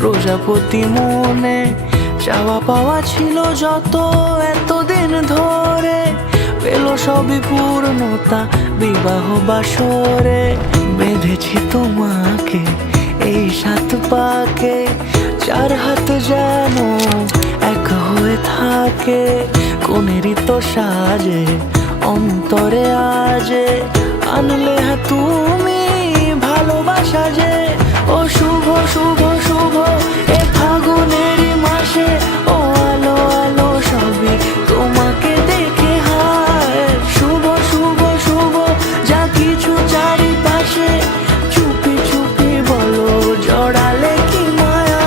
প্রজাপতি মনে চাওয়া পাওয়া ছিল যত এতদিন ধরে, পেল সবই পূর্ণতা বিবাহ বাসরে। বেঁধেছি তোমাকে এই 7 পাকে, 4 হাত যেন এক হয়ে থাকে। কোনেরই তো সাজে অন্তরে আজে আনলে তুমি ভালোবাসা যে। ও শুভ শুভ শুভ এ ফাগুনেরই মাসে, ও আলো আলো সবই তোমাকে দেখে হায়। শুভ শুভ শুভ যা কিছু চারিপাশে, চুপি চুপি বলো জড়ালে কি মায়া।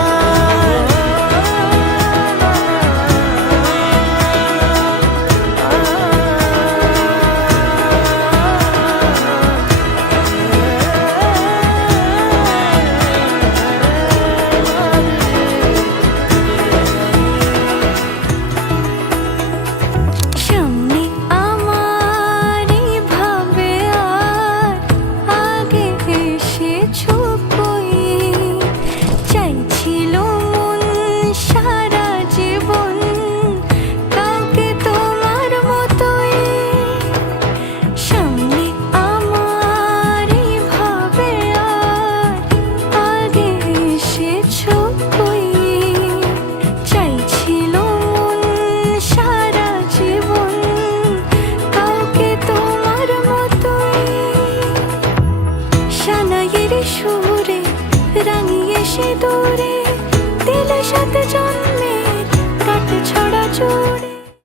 সুরে রাঙিয়ে সে দূরে